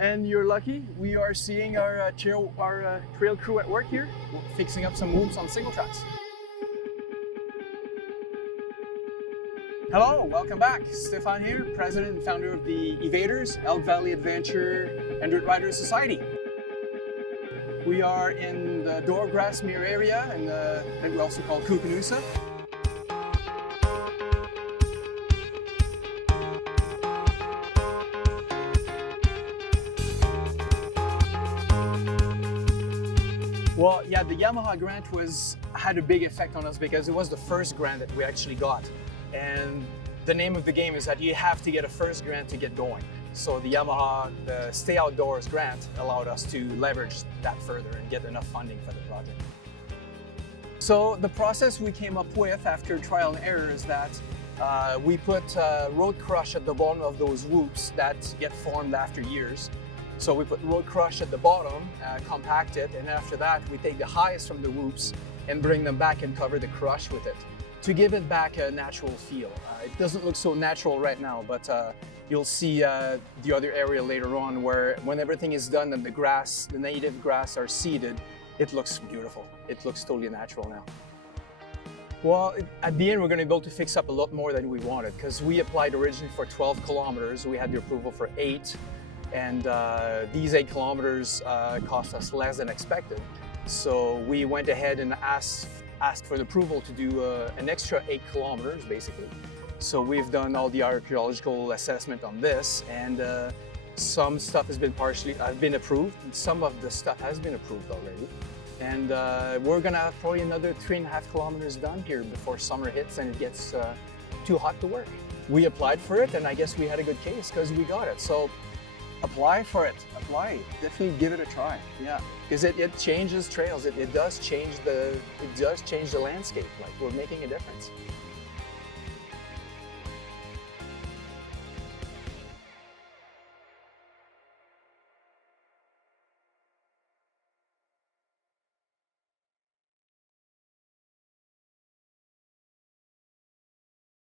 And you're lucky, we are seeing our trail crew at work here, fixing up some moves on single tracks. Hello, welcome back. Stefan here, president and founder of the EVADRS, Elk Valley Adventure and Dirt Riders Society. We are in the Door Grassmere area, and that we also call Kookanusa. Well, yeah, the Yamaha grant had a big effect on us because it was the first grant that we actually got. And the name of the game is that you have to get a first grant to get going. So the Yamaha Stay Outdoors grant allowed us to leverage that further and get enough funding for the project. So the process we came up with after trial and error is that we put road crush at the bottom of those whoops that get formed after years. So we put road crush at the bottom, compact it, and after that we take the highs from the whoops and bring them back and cover the crush with it to give it back a natural feel. It doesn't look so natural right now, but you'll see the other area later on where when everything is done and the native grass are seeded, it looks beautiful. It looks totally natural now. Well, at the end, we're going to be able to fix up a lot more than we wanted because we applied originally for 12 kilometers. We had the approval for 8. And these 8 kilometers cost us less than expected. So we went ahead and asked for the approval to do an extra 8 kilometers, basically. So we've done all the archaeological assessment on this, and some stuff has been approved, and some of the stuff has been approved already. And we're gonna have probably another 3.5 kilometers done here before summer hits and it gets too hot to work. We applied for it, and I guess we had a good case because we got it. So apply for it. Apply. Definitely give it a try. Yeah, because it changes trails. It does change the landscape. Like, we're making a difference.